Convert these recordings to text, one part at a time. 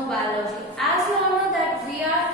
of biology. As you all know that we are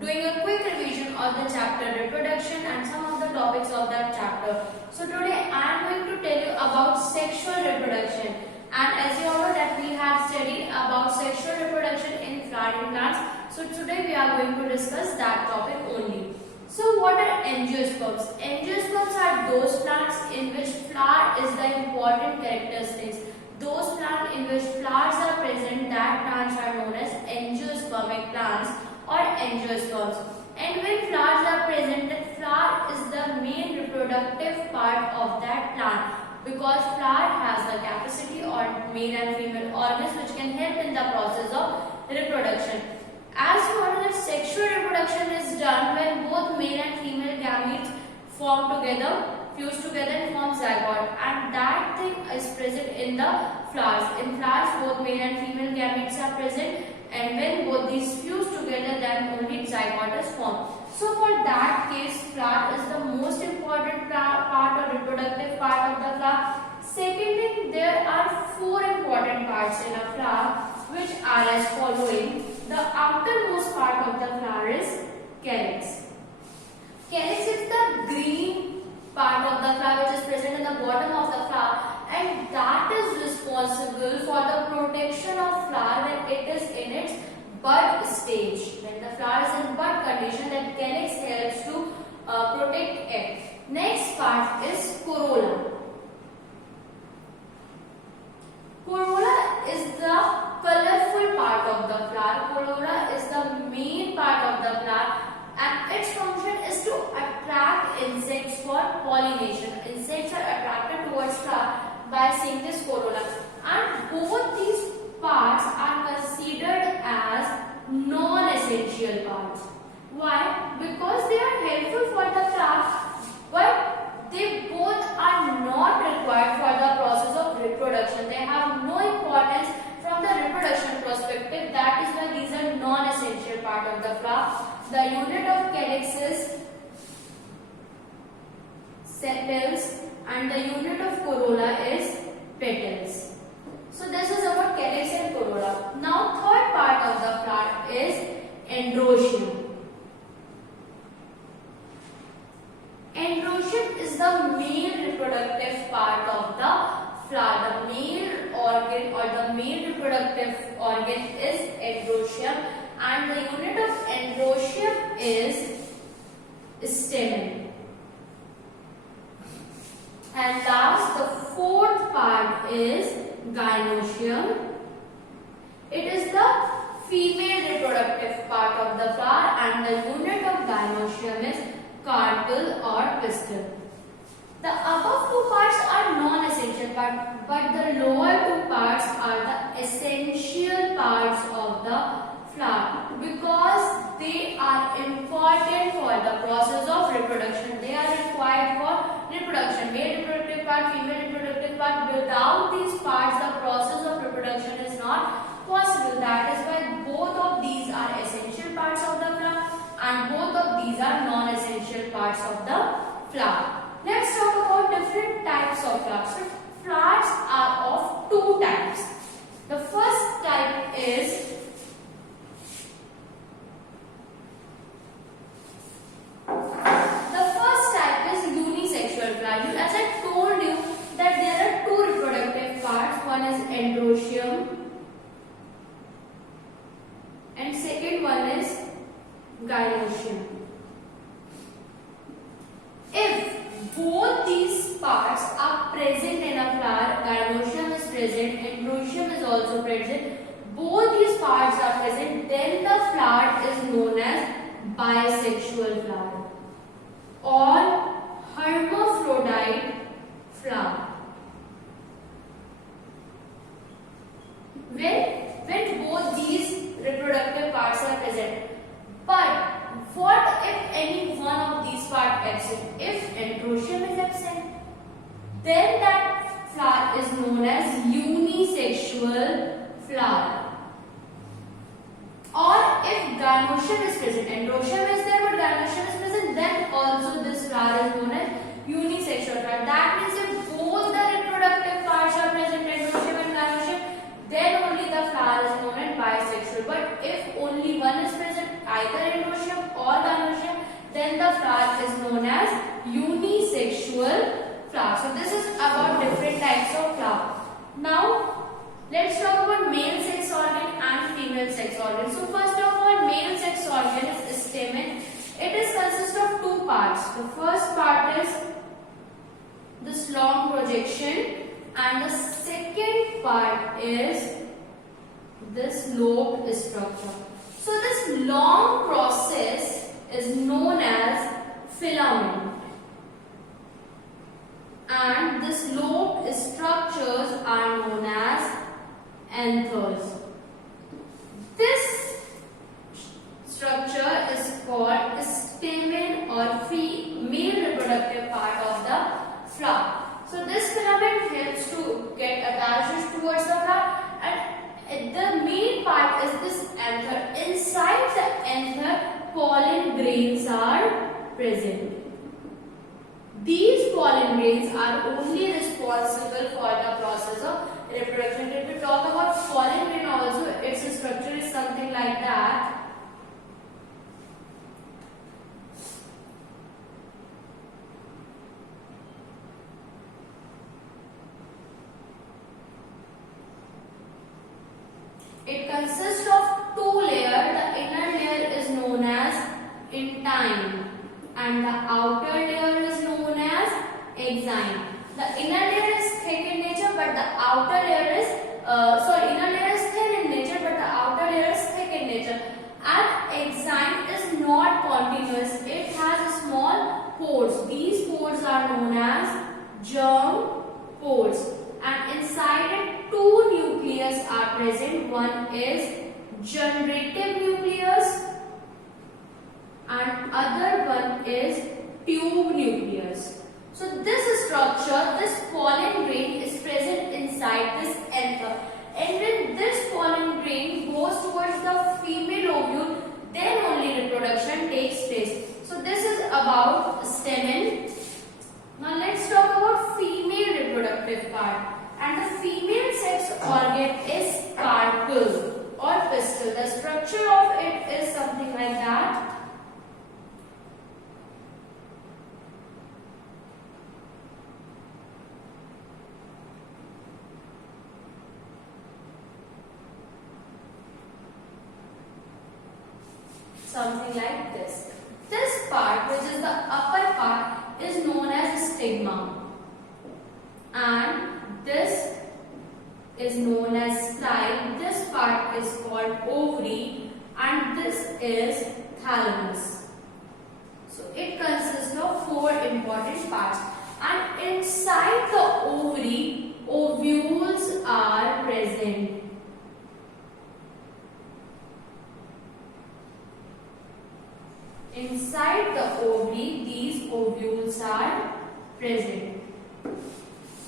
doing a quick revision of the chapter reproduction and some of the topics of that chapter. So today I am going to tell you about sexual reproduction. And as you all know that we have studied about sexual reproduction in flowering plants. So today we are going to discuss that topic only. So what are angiosperms? Angiosperms are those plants in which flower is the important characteristics. Those plants in which flowers are present, that plants are known as angiospermic plants or angiosperms. And when flowers are present, the flower is the main reproductive part of that plant, because flower has the capacity or male and female organs which can help in the process of reproduction. As you know that sexual reproduction is done when both male and female gametes form together, fuse together and form zygote, and that thing is present in the flowers. In flowers both male and female gametes are present, and when both these fuse together then only zygote is formed. So for that case, flower is the most important part or reproductive part of the flower. Second thing, there are four important parts in a flower which are as following. The outermost part of the flower is calyx. Calyx is the green part of the flower which is present in the bottom of the flower, and that is responsible for the protection of flower when it is in its bud stage. When the flower is in bud condition, then calyx helps to protect it. Next part is corolla. Corolla is the colorful part of the flower. Corolla is the main part of the flower, and its function is to attract insects for pollination. Insects are attracted towards flower by seeing this corolla, and both these parts are considered as non-essential parts. Why? Because they are helpful for the flower, but they both are not required for the process of reproduction. They have no importance from the reproduction perspective. That is why these are non-essential part of the flower. The unit of calyx is sepals and the unit of corolla is petals. So this is about calyx and corolla. Now third part of the flower is androecium. Androecium is the male reproductive part of the flower. The male organ or the male reproductive organ is androecium, and the unit of androecium is stamen. And last, the fourth part is gynoecium. It is the female reproductive part of the flower, and the unit of gynoecium is carpel or pistil. The above two parts are non-essential parts, but the lower two parts are the essential parts of the flower, because they are important for the process of reproduction. They are required for reproduction. Male reproductive part, female reproductive part. Without these parts, the process of reproduction is not possible. That is why both of these are essential parts of the flower, and both of these are non-essential parts of the flower. Let's talk about different types of flowers. So, flowers are of two types. The first type is unisexual flower. As I told you that there are two reproductive parts. One is androecium and second one is gynoecium. If both these parts are present in a flower, gynoecium is present, androecium is also present, both these parts are present, then the flower is known as bisexual flower or hermaphrodite flower. When both these reproductive parts are present. But what if any one of these parts absent? If androecium is absent, then that flower is known as unisexual flower. Or if gynoecium is present, androecium is there but gynoecium is present, then also this flower is known as unisexual flower. That means if both the reproductive parts are present, androecium and gynoecium, then only the flower is known as bisexual. But either endoecium or gynoecium, then the flower is known as unisexual flower. So this is about different types of flower. Now let's talk about male sex organ and female sex organ. So first of all, male sex organ is stamen. It is consist of two parts. The first part is this long projection, and the second part is this lobed structure. So this long process is known as filament, and this lobed structures are known as anthers. This structure is called stamen or male reproductive part of the flower. So this filament helps to get attached towards the flower, and the main part is this anther. Inside the anther, pollen grains are present. These pollen grains are only responsible for the process of reproduction. If we talk about pollen grain also, its structure is something like that. It consists of two layers. The inner layer is known as intine and the outer layer is known as exine. The inner layer is thick in nature, but the outer layer is inner layer is thin in nature, but the outer layer is thick in nature. And exine is not continuous. It has small pores. These pores are known as germ pores. And inside it, two nucleus are present. One is generative nucleus and other one is tube nucleus. So this structure, this pollen grain is present inside this anther. And when this pollen grain goes towards the female ovule, then only reproduction takes place. So this is about stamen. Now let's talk about female reproductive part. And the female sex organ is carpel or pistil. The structure of it is something like that. Something like this. This part, which is the upper part, is known as stigma. And this is known as style. This part is called ovary, and this is thalamus. So it consists of four important parts. And inside the ovary, ovules are present. Inside the ovary, these ovules are present.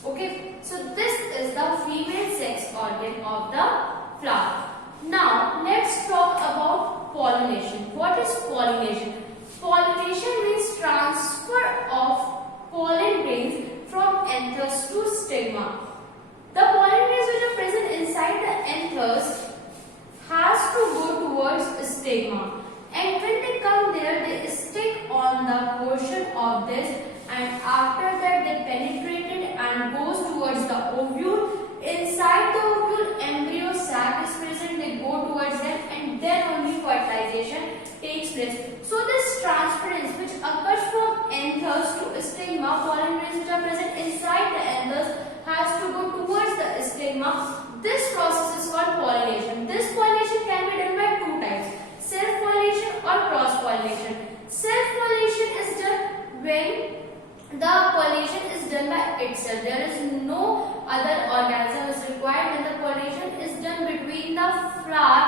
Okay, so this is the female sex organ of the flower. Now, let's talk about pollination. What is pollination? Pollination means transfer of pollen grains from anthers to stigma. The pollen grains which are present inside the anthers has to go towards stigma. And when they come there, they stick on the portion of this, and after that they penetrate it and goes towards the ovule. Inside the ovule, embryo sac is present, they go towards them, and then only fertilization takes place. So this transference which occurs from anthers to stigma, pollen grains which are present inside the anthers has to go towards the stigma. This process is called pollination. This pollination can be done by two types: self-pollination or cross-pollination. Self-pollination is done when the pollination is done by itself. There is no other organism is required. When the pollination is done between the flower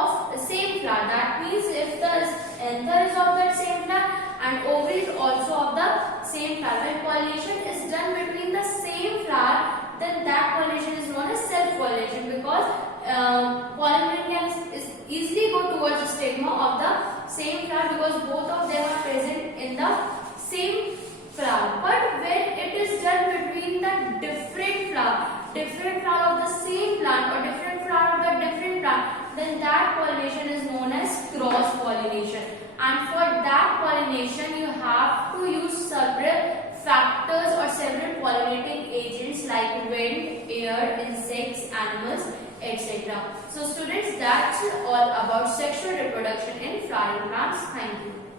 of the same flower. That means if the anther is of that same flower and ovary is also of the same flower. When pollination is done between the same flower, then that pollination is known as self-pollination, because pollen grain can easily go towards the stigma of the same flower, because both of them are present in the same flower. But when it is done between the different flower of the same plant or different flower of the different plant, then that pollination is known as etc. So students, that's all about sexual reproduction in flowering plants. Thank you.